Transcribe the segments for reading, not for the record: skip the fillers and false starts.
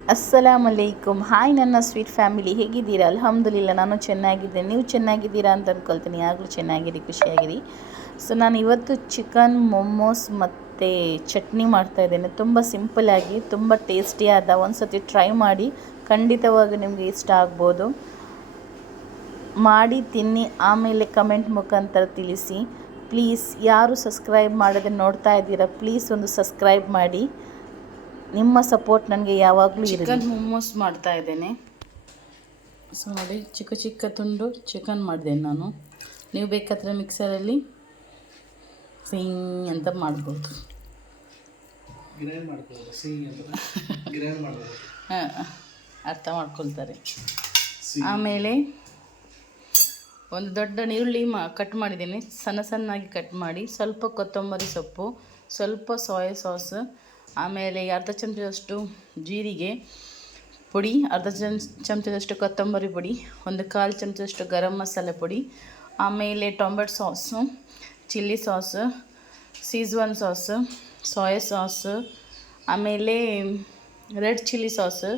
ಅಸ್ಸಲಾಮ್ ಅಲೈಕುಮ್. Hi ನನ್ನ sweet family, ಹೇಗಿದ್ದೀರಾ? ಅಲ್ಹಮ್ದುಲಿಲ್ಲ, ನಾನು ಚೆನ್ನಾಗಿದ್ದೇನೆ. ನೀವು ಚೆನ್ನಾಗಿದ್ದೀರಾ ಅಂತ ಅಂದ್ಕೊಳ್ತೀನಿ. ಆಗಲೂ ಚೆನ್ನಾಗಿರಿ, ಖುಷಿಯಾಗಿರಿ. ಸೊ ನಾನು ಇವತ್ತು ಚಿಕನ್ ಮೊಮೋಸ್ ಮತ್ತು ಚಟ್ನಿ ಮಾಡ್ತಾಯಿದ್ದೇನೆ. ತುಂಬ ಸಿಂಪಲ್ಲಾಗಿ, ತುಂಬ ಟೇಸ್ಟಿಯಾದ. ಒಂದು ಸತಿ ಟ್ರೈ ಮಾಡಿ, ಖಂಡಿತವಾಗಿ ನಿಮಗೆ ಇಷ್ಟ ಆಗ್ಬೋದು. ಮಾಡಿ ತಿನ್ನಿ, ಆಮೇಲೆ ಕಮೆಂಟ್ ಮುಖಾಂತರ ತಿಳಿಸಿ. ಪ್ಲೀಸ್, ಯಾರು ಸಬ್ಸ್ಕ್ರೈಬ್ ಮಾಡದೆ ನೋಡ್ತಾ ಇದ್ದೀರಾ, ಪ್ಲೀಸ್ ಒಂದು ಸಬ್ಸ್ಕ್ರೈಬ್ ಮಾಡಿ. ನಿಮ್ಮ ಸಪೋರ್ಟ್ ನನಗೆ ಯಾವಾಗಲೂ ಇರಲಿ. ಚಿಕನ್ ಮೊಮೋಸ್ ಮಾಡ್ತಾ ಇದ್ದೇನೆ. ಸೊ ನೋಡಿ, ಚಿಕ್ಕ ಚಿಕ್ಕ ತುಂಡು ಚಿಕನ್ ಮಾಡಿದ್ದೇನೆ ನಾನು. ನೀವು ಬೇಕಾದರೆ ಮಿಕ್ಸರಲ್ಲಿ ಸಿಂಗ್ ಅಂತ ಮಾಡ್ಬೋದು. ಅರ್ಥ ಮಾಡ್ಕೊಳ್ತಾರೆ. ಆಮೇಲೆ ಒಂದು ದೊಡ್ಡ ಈರುಳ್ಳಿ ಕಟ್ ಮಾಡಿದ್ದೀನಿ, ಸಣ್ಣ ಸಣ್ಣಾಗಿ ಕಟ್ ಮಾಡಿ. ಸ್ವಲ್ಪ ಕೊತ್ತಂಬರಿ ಸೊಪ್ಪು, ಸ್ವಲ್ಪ ಸೋಯಾ ಸಾಸ್, ಆಮೇಲೆ ಅರ್ಧ ಚಮಚದಷ್ಟು ಜೀರಿಗೆ ಪುಡಿ, ಅರ್ಧ ಚಮಚದಷ್ಟು ಕೊತ್ತಂಬರಿ ಪುಡಿ, ಒಂದು ಕಾಲು ಚಮಚದಷ್ಟು ಗರಂ ಮಸಾಲೆ ಪುಡಿ, ಆಮೇಲೆ tomato sauce, chilli sauce, schezwan sauce, soya sauce, ಆಮೇಲೆ ರೆಡ್ ಚಿಲ್ಲಿ ಸಾಸು,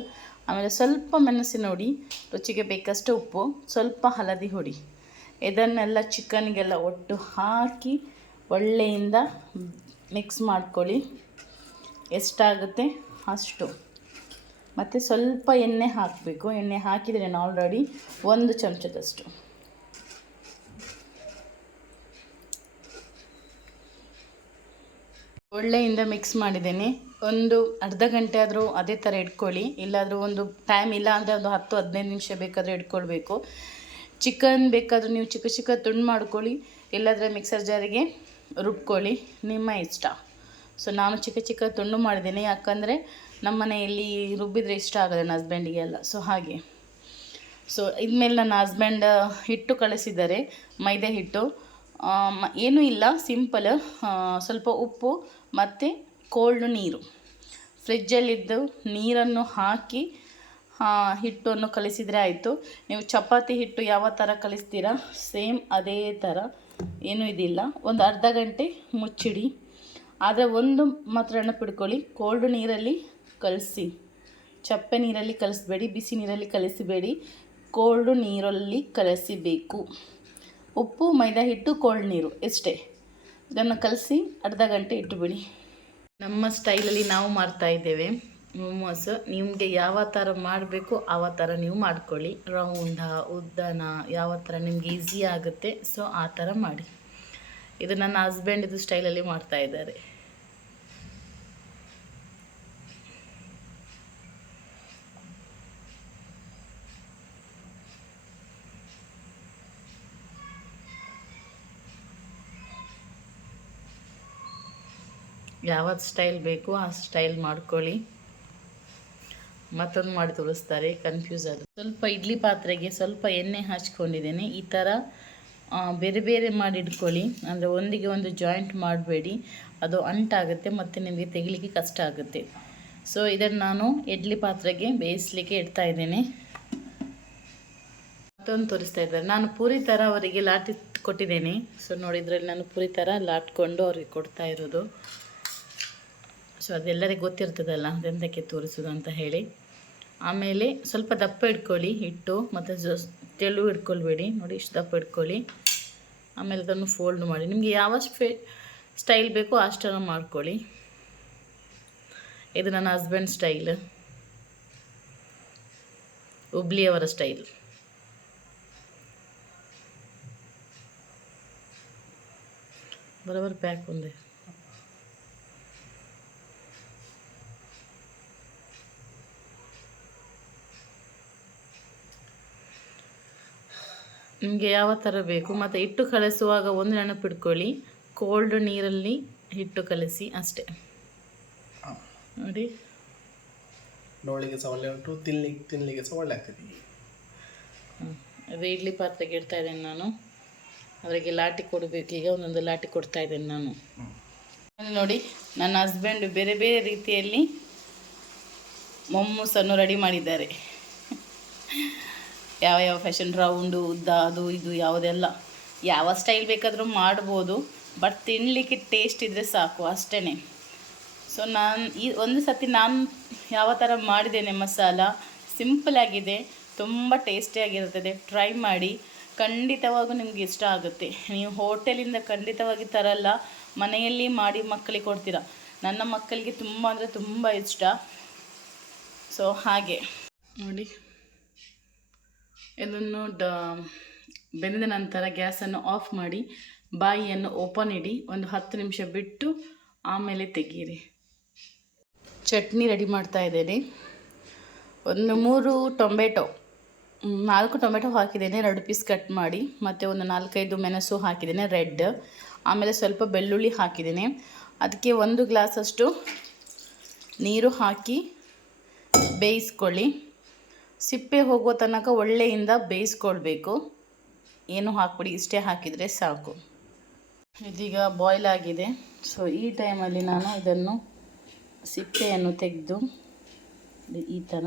ಆಮೇಲೆ ಸ್ವಲ್ಪ ಮೆಣಸಿನ ಹುಡಿ, ರುಚಿಗೆ ಬೇಕಷ್ಟು ಉಪ್ಪು, ಸ್ವಲ್ಪ ಹಳದಿ ಹುಡಿ. ಇದನ್ನೆಲ್ಲ ಚಿಕನ್ಗೆಲ್ಲ ಒಟ್ಟು ಹಾಕಿ ಒಳ್ಳೆಯಿಂದ ಮಿಕ್ಸ್ ಮಾಡ್ಕೊಳ್ಳಿ. ಎಷ್ಟಾಗುತ್ತೆ ಅಷ್ಟು. ಮತ್ತು ಸ್ವಲ್ಪ ಎಣ್ಣೆ ಹಾಕಬೇಕು. ಎಣ್ಣೆ ಹಾಕಿದರೆ ನಾನು ಆಲ್ರೆಡಿ 1 ಚಮಚದಷ್ಟು. ಒಳ್ಳೆಯಿಂದ ಮಿಕ್ಸ್ ಮಾಡಿದ್ದೇನೆ. ಒಂದು ಅರ್ಧ ಗಂಟೆ ಆದರೂ ಅದೇ ಥರ ಇಟ್ಕೊಳ್ಳಿ. ಇಲ್ಲಾದರೂ ಒಂದು ಟೈಮ್ ಇಲ್ಲ ಅಂದರೆ ಒಂದು 10-15 ನಿಮಿಷ ಬೇಕಾದರೆ ಇಟ್ಕೊಳ್ಬೇಕು. ಚಿಕನ್ ಬೇಕಾದರೂ ನೀವು ಚಿಕ್ಕ ಚಿಕ್ಕ ತುಂಡು ಮಾಡ್ಕೊಳ್ಳಿ, ಇಲ್ಲಾಂದರೆ ಮಿಕ್ಸರ್ ಜಾರಿಗೆ ರುಬ್ಕೊಳ್ಳಿ, ನಿಮ್ಮ ಇಷ್ಟ. ಸೊ ನಾನು ಚಿಕ್ಕ ಚಿಕ್ಕ ತುಂಡು ಮಾಡಿದ್ದೇನೆ, ಯಾಕಂದರೆ ನಮ್ಮ ಮನೆಯಲ್ಲಿ ರುಬ್ಬಿದರೆ ಇಷ್ಟ ಆಗೋದು ನನ್ನ ಹಸ್ಬೆಂಡಿಗೆ ಎಲ್ಲ. ಸೊ ಹಾಗೆ. ಸೊ ಇದ್ಮೇಲೆ ನನ್ನ ಹಸ್ಬೆಂಡ್ ಹಿಟ್ಟು ಕಳಿಸಿದ್ದಾರೆ, ಮೈದಾ ಹಿಟ್ಟು. ಏನೂ ಇಲ್ಲ, ಸಿಂಪಲ್. ಸ್ವಲ್ಪ ಉಪ್ಪು ಮತ್ತು ಕೋಲ್ಡ್ ನೀರು, ಫ್ರಿಜ್ಜಲ್ಲಿದ್ದು ನೀರನ್ನು ಹಾಕಿ ಹಿಟ್ಟನ್ನು ಕಲಿಸಿದರೆ ಆಯಿತು. ನೀವು ಚಪಾತಿ ಹಿಟ್ಟು ಯಾವ ಥರ ಕಲಿಸ್ತೀರಾ ಸೇಮ್ ಅದೇ ಥರ, ಏನೂ ಇದಿಲ್ಲ. ಒಂದು ಅರ್ಧ ಗಂಟೆ ಮುಚ್ಚಿಡಿ. ಆದರೆ ಒಂದು ಮಾತ್ರ ನೆನಪಿಟ್ಕೊಳ್ಳಿ, ಕೋಲ್ಡ್ ನೀರಲ್ಲಿ ಕಲಸಿ, ಚಪ್ಪೆ ನೀರಲ್ಲಿ ಕಲಿಸ್ಬೇಡಿ, ಬಿಸಿ ನೀರಲ್ಲಿ ಕಲಿಸಬೇಡಿ, ಕೋಲ್ಡ್ ನೀರಲ್ಲಿ ಕಲಸಿಬೇಕು. ಉಪ್ಪು, ಮೈದಾ ಹಿಟ್ಟು, ಕೋಲ್ಡ್ ನೀರು ಇಷ್ಟೇ. ಇದನ್ನು ಕಲಸಿ ಅರ್ಧ ಗಂಟೆ ಇಟ್ಟುಬಿಡಿ. ನಮ್ಮ ಸ್ಟೈಲಲ್ಲಿ ನಾವು ಮಾಡ್ತಾಯಿದ್ದೇವೆ ಮೊಮೋಸ್. ನಿಮಗೆ ಯಾವ ಥರ ಮಾಡಬೇಕು ಆ ಥರ ನೀವು ಮಾಡ್ಕೊಳ್ಳಿ. ರೌಂಡ, ಉದ್ದನ, ಯಾವ ಥರ ನಿಮಗೆ ಈಸಿ ಆಗುತ್ತೆ ಸೊ ಆ ಥರ ಮಾಡಿ. ಇದು ನನ್ನ ಹಸ್ಬೆಂಡ್ ಇದು ಸ್ಟೈಲಲ್ಲಿ ಮಾಡ್ತಾಯಿದ್ದಾರೆ. ಯಾವತ್ತು ಸ್ಟೈಲ್ ಬೇಕು ಆ ಸ್ಟೈಲ್ ಮಾಡ್ಕೊಳ್ಳಿ. ಮತ್ತೊಂದು ಮಾಡಿ ತೋರಿಸ್ತಾರೆ, ಕನ್ಫ್ಯೂಸ್ ಆಗುತ್ತೆ. ಸ್ವಲ್ಪ ಇಡ್ಲಿ ಪಾತ್ರೆಗೆ ಸ್ವಲ್ಪ ಎಣ್ಣೆ ಹಚ್ಕೊಂಡಿದ್ದೇನೆ. ಈ ಥರ ಬೇರೆ ಬೇರೆ ಮಾಡಿ ಇಟ್ಕೊಳ್ಳಿ, ಅಂದರೆ ಒಂದಿಗೆ ಒಂದು ಜಾಯಿಂಟ್ ಮಾಡಬೇಡಿ, ಅದು ಅಂಟಾಗುತ್ತೆ ಮತ್ತು ನಿಮಗೆ ತೆಗಿಲಿಕ್ಕೆ ಕಷ್ಟ ಆಗುತ್ತೆ. ಸೊ ಇದನ್ನು ನಾನು ಇಡ್ಲಿ ಪಾತ್ರೆಗೆ ಬೇಯಿಸಲಿಕ್ಕೆ ಇಡ್ತಾ ಇದ್ದೇನೆ. ಮತ್ತೊಂದು ತೋರಿಸ್ತಾ ಇದ್ದಾರೆ. ನಾನು ಪೂರಿ ಥರ ಅವರಿಗೆ ಲಾಟಿ ಕೊಟ್ಟಿದ್ದೇನೆ. ಸೊ ನೋಡಿದ್ರಲ್ಲಿ ನಾನು ಪೂರಿ ಥರ ಲಾಟ್ಕೊಂಡು ಅವ್ರಿಗೆ ಕೊಡ್ತಾ ಇರೋದು. ಸೊ ಅದೆಲ್ಲರಿಗೆ ಗೊತ್ತಿರ್ತದಲ್ಲ ಅದೆಂತಕ್ಕೆ ತೋರಿಸೋದು ಅಂತ ಹೇಳಿ. ಆಮೇಲೆ ಸ್ವಲ್ಪ ದಪ್ಪ ಇಟ್ಕೊಳ್ಳಿ ಹಿಟ್ಟು, ಮತ್ತು ತೆಳು ಇಟ್ಕೊಳ್ಬೇಡಿ. ನೋಡಿ ಇಷ್ಟು ದಪ್ಪ ಇಟ್ಕೊಳ್ಳಿ. ಆಮೇಲೆ ಅದನ್ನು ಫೋಲ್ಡ್ ಮಾಡಿ, ನಿಮಗೆ ಯಾವ ಸ್ಟೈಲ್ ಬೇಕೋ ಅಷ್ಟನ್ನು ಮಾಡ್ಕೊಳ್ಳಿ. ಇದು ನನ್ನ ಹಸ್ಬೆಂಡ್ ಸ್ಟೈಲ್, ಹುಬ್ಳಿಯವರ ಸ್ಟೈಲ್. ಬರೋಬರ್ ಪ್ಯಾಕ್ ಒಂದೇ. ನಿಮಗೆ ಯಾವ ಥರ ಬೇಕು. ಮತ್ತು ಹಿಟ್ಟು ಕಲಿಸುವಾಗ ಒಂದು ನೆನಪಿಟ್ಕೊಳ್ಳಿ, ಕೋಲ್ಡ್ ನೀರಲ್ಲಿ ಹಿಟ್ಟು ಕಲಿಸಿ ಅಷ್ಟೇ. ನೋಡಿ, ನೋಡಲಿಕ್ಕೆ ಸಹ ಒಳ್ಳೆ ಉಂಟು, ತಿನ್ನಲಿಕ್ಕೆ ಸಹ ಒಳ್ಳೆ ಆಗ್ತದೆ. ಅದು ಇಡ್ಲಿ ಪಾತ್ರೆಗೆ ಇಡ್ತಾ ಇದ್ದೇನೆ ನಾನು. ಅವರಿಗೆ ಲಾಟಿ ಕೊಡಬೇಕು, ಈಗ ಒಂದೊಂದು ಲಾಟಿ ಕೊಡ್ತಾ ಇದ್ದೇನೆ ನಾನು. ನೋಡಿ, ನನ್ನ ಹಸ್ಬೆಂಡ್ ಬೇರೆ ಬೇರೆ ರೀತಿಯಲ್ಲಿ ಮೊಮ್ಮೋಸನ್ನು ರೆಡಿ ಮಾಡಿದ್ದಾರೆ. ಯಾವ ಯಾವ ಫ್ಯಾಷನ್, ರೌಂಡು, ಉದ್ದ, ಅದು ಇದು ಯಾವುದೆಲ್ಲ ಯಾವ ಸ್ಟೈಲ್ ಬೇಕಾದರೂ ಮಾಡ್ಬೋದು. ಬಟ್ ತಿನ್ನಲಿಕ್ಕೆ ಟೇಸ್ಟ್ ಇದ್ದರೆ ಸಾಕು ಅಷ್ಟೇ. ಸೊ ನಾನು ಒಂದು ಸತಿ ನಾನು ಯಾವ ಥರ ಮಾಡಿದ್ದೇನೆ ಮಸಾಲ, ಸಿಂಪಲಾಗಿದೆ, ತುಂಬ ಟೇಸ್ಟಿಯಾಗಿರ್ತದೆ. ಟ್ರೈ ಮಾಡಿ, ಖಂಡಿತವಾಗೂ ನಿಮ್ಗೆ ಇಷ್ಟ ಆಗುತ್ತೆ. ನೀವು ಹೋಟೆಲಿಂದ ಖಂಡಿತವಾಗಿ ತರಲ್ಲ, ಮನೆಯಲ್ಲಿ ಮಾಡಿ ಮಕ್ಕಳಿಗೆ ಕೊಡ್ತೀರಾ. ನನ್ನ ಮಕ್ಕಳಿಗೆ ತುಂಬ ಅಂದರೆ ತುಂಬ ಇಷ್ಟ. ಸೊ ಹಾಗೆ ನೋಡಿ, ಇದನ್ನು ಬೆಂದ ನಂತರ ಗ್ಯಾಸನ್ನು ಆಫ್ ಮಾಡಿ ಬಾಯಿಯನ್ನು ಓಪನ್ ಇಡಿ, ಒಂದು 10 ನಿಮಿಷ ಬಿಟ್ಟು ಆಮೇಲೆ ತೆಗೀರಿ. ಚಟ್ನಿ ರೆಡಿ ಮಾಡ್ತಾ ಇದ್ದೇನೆ. ಒಂದು 4 ಟೊಮೆಟೊ ಹಾಕಿದ್ದೇನೆ, 2 ಪೀಸ್ ಕಟ್ ಮಾಡಿ, ಮತ್ತು ಒಂದು 4-5 ಮೆಣಸು ಹಾಕಿದ್ದೇನೆ ರೆಡ್. ಆಮೇಲೆ ಸ್ವಲ್ಪ ಬೆಳ್ಳುಳ್ಳಿ ಹಾಕಿದ್ದೇನೆ. ಅದಕ್ಕೆ 1 ಗ್ಲಾಸಷ್ಟು ನೀರು ಹಾಕಿ ಬೇಯಿಸ್ಕೊಳ್ಳಿ. ಸಿಪ್ಪೆ ಹೋಗೋ ತನಕ ಒಳ್ಳೆಯಿಂದ ಬೇಯಿಸ್ಕೊಳ್ಬೇಕು. ಏನು ಹಾಕ್ಬಿಡಿ, ಇಷ್ಟೇ ಹಾಕಿದರೆ ಸಾಕು. ಇದೀಗ ಬಾಯ್ಲ್ ಆಗಿದೆ. ಸೊ ಈ ಟೈಮಲ್ಲಿ ನಾನು ಇದನ್ನು ಸಿಪ್ಪೆಯನ್ನು ತೆಗೆದು ಈ ಥರ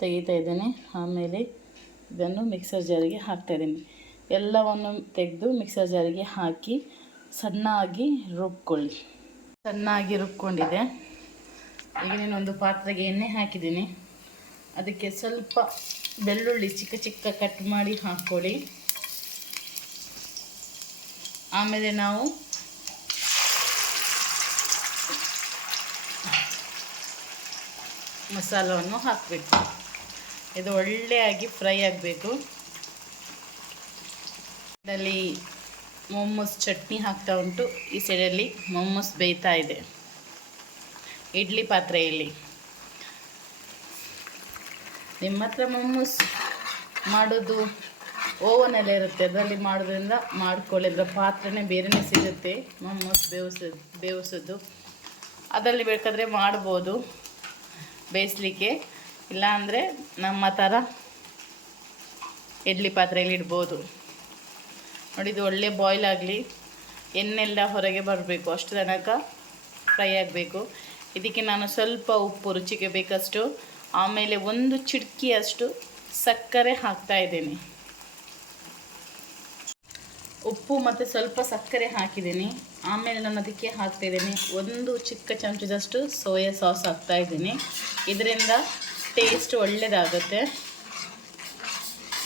ತೆಗಿತಾ ಇದ್ದೇನೆ. ಆಮೇಲೆ ಇದನ್ನು ಮಿಕ್ಸರ್ ಜಾರಿಗೆ ಹಾಕ್ತಾಯಿದ್ದೀನಿ. ಎಲ್ಲವನ್ನು ತೆಗೆದು ಮಿಕ್ಸರ್ ಜಾರಿಗೆ ಹಾಕಿ ಸಣ್ಣಾಗಿ ರುಬ್ಕೊಳ್ಳಿ. ಚೆನ್ನಾಗಿ ರುಬ್ಕೊಂಡಿದೆ. ಈಗ ಒಂದು ಪಾತ್ರೆಗೆ ಎಣ್ಣೆ ಹಾಕಿದ್ದೀನಿ. ಅದಕ್ಕೆ ಸ್ವಲ್ಪ ಬೆಳ್ಳುಳ್ಳಿ ಚಿಕ್ಕ ಕಟ್ ಮಾಡಿ ಹಾಕ್ಕೊಳ್ಳಿ. ಆಮೇಲೆ ನಾವು ಮಸಾಲವನ್ನು ಹಾಕಬೇಕು. ಇದು ಒಳ್ಳೆಯಾಗಿ ಫ್ರೈ ಆಗಬೇಕು. ಇದರಲ್ಲಿ ಮೊಮೋಸ್ ಚಟ್ನಿ ಹಾಕ್ತಾ ಉಂಟು. ಈ ಸೈಡಲ್ಲಿ ಮೊಮೋಸ್ ಬೇಯ್ತಾ ಇದೆ ಇಡ್ಲಿ ಪಾತ್ರೆಯಲ್ಲಿ. ನಿಮ್ಮ ಹತ್ರ ಮೊಮೋಸ್ ಮಾಡೋದು ಓವನೆಲ್ಲ ಇರುತ್ತೆ, ಅದರಲ್ಲಿ ಮಾಡೋದ್ರಿಂದ ಮಾಡ್ಕೊಳ್ಳಿ. ಅದರ ಪಾತ್ರೆನೇ ಬೇರೆಯೇ ಸಿಗುತ್ತೆ ಮೊಮೋಸ್ ಬೇಯಿಸೋದು. ಅದರಲ್ಲಿ ಬೇಕಾದರೆ ಮಾಡ್ಬೋದು ಬೇಯಿಸಲಿಕ್ಕೆ, ಇಲ್ಲಾಂದರೆ ನಮ್ಮ ಥರ ಇಡ್ಲಿ ಪಾತ್ರೆಯಲ್ಲಿ ಇಡ್ಬೋದು. ನೋಡಿ, ಇದು ಒಳ್ಳೆ ಬಾಯ್ಲ್ ಆಗಲಿ, ಎಣ್ಣೆಲ್ಲ ಹೊರಗೆ ಬರಬೇಕು, ಅಷ್ಟು ತನಕ ಫ್ರೈ ಆಗಬೇಕು. ಇದಕ್ಕೆ ನಾನು ಸ್ವಲ್ಪ ಉಪ್ಪು ರುಚಿಗೆ ಬೇಕಷ್ಟು, ಆಮೇಲೆ 1 ಚಿಟಿಕೆಯಷ್ಟು ಸಕ್ಕರೆ ಹಾಕ್ತಾ ಇದ್ದೇನೆ. ಉಪ್ಪು ಮತ್ತು ಸ್ವಲ್ಪ ಸಕ್ಕರೆ ಹಾಕಿದ್ದೀನಿ. ಆಮೇಲೆ ನಾನು ಅದಕ್ಕೆ ಹಾಕ್ತಾಯಿದ್ದೀನಿ 1 ಚಿಕ್ಕ ಚಮಚದಷ್ಟು ಸೋಯಾ ಸಾಸ್ ಹಾಕ್ತಾ ಇದ್ದೀನಿ. ಇದರಿಂದ ಟೇಸ್ಟ್ ಒಳ್ಳೆಯದಾಗುತ್ತೆ.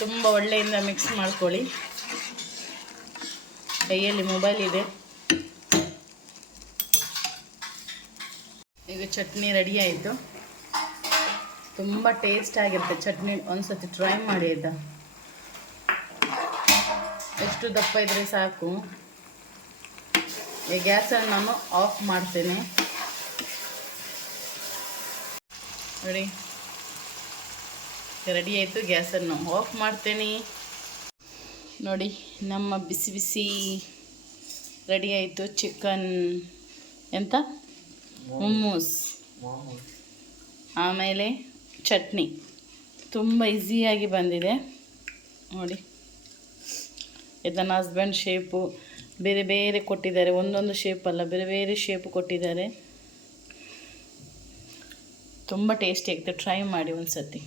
ತುಂಬ ಒಳ್ಳೆಯಿಂದ ಮಿಕ್ಸ್ ಮಾಡ್ಕೊಳ್ಳಿ. ಕೈಯಲ್ಲಿ ಮೊಬೈಲ್ ಇದೆ. ಈಗ ಚಟ್ನಿ ರೆಡಿ ಆಯಿತು. ತುಂಬ ಟೇಸ್ಟ್ ಆಗಿರುತ್ತೆ ಚಟ್ನಿ. ಒಂದು ಸತಿ ಟ್ರೈ ಮಾಡಿ ಆಯಿತಾ. ಎಷ್ಟು ದಪ್ಪ ಇದ್ದರೆ ಸಾಕು. ಈ ಗ್ಯಾಸನ್ನು ನಾನು ಆಫ್ ಮಾಡ್ತೇನೆ. ನೋಡಿ, ರೆಡಿ ಆಯಿತು. ಗ್ಯಾಸನ್ನು ಆಫ್ ಮಾಡ್ತೇನೆ. ನೋಡಿ, ನಮ್ಮ ಬಿಸಿ ಬಿಸಿ ರೆಡಿ ಆಯಿತು ಚಿಕನ್ ಎಂತ ಮೊಮೋಸ್. ಆಮೇಲೆ ಚಟ್ನಿ ತುಂಬ ಈಸಿಯಾಗಿ ಬಂದಿದೆ ನೋಡಿ. ಇದನ್ನು ಹಸ್ಬೆಂಡ್ ಶೇಪು ಬೇರೆ ಬೇರೆ ಕೊಟ್ಟಿದ್ದಾರೆ, ಒಂದೊಂದು ಶೇಪ್ ಅಲ್ಲ, ಬೇರೆ ಬೇರೆ ಶೇಪು ಕೊಟ್ಟಿದ್ದಾರೆ. ತುಂಬ ಟೇಸ್ಟಿ ಆಗುತ್ತೆ. ಟ್ರೈ ಮಾಡಿ ಒಂದು ಸತಿ.